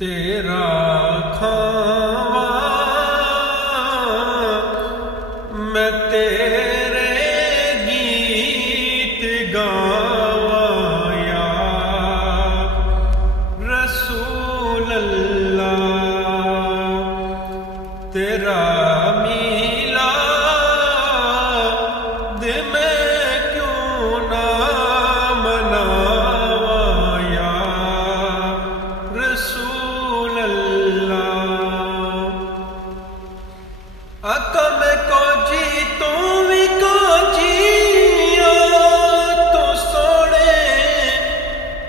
तेरा खावा मैं तेरे गीत गावा या रसूल अल्लाह। तेरा मीलाद मैं क्यों ना मनावा या रसूल अल्लाह। आका मैं को जी तू भी को जिया तू सोने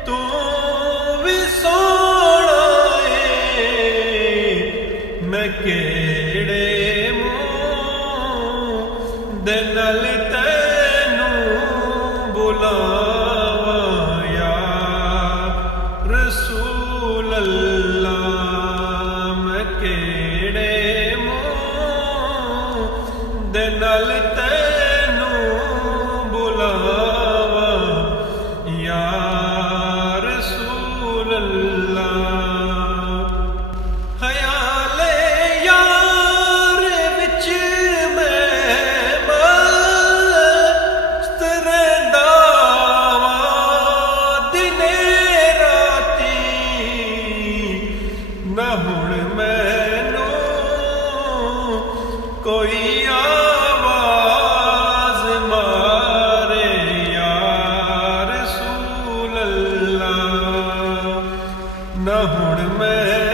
तू भी सोना है। मैं केड़े मुंह दे नाल तैनू बुलावा या रसूल अल्लाह। मैं केड़े मुंह दे नाल तैनू बुलावा या रसूल अल्लाह। ख्याले यार विच मैं मस्त रहिंदा वां दिने राती। ना हुण मैनू कोई आवाज़ मारे या रसूल अल्लाह। ना हुण मैं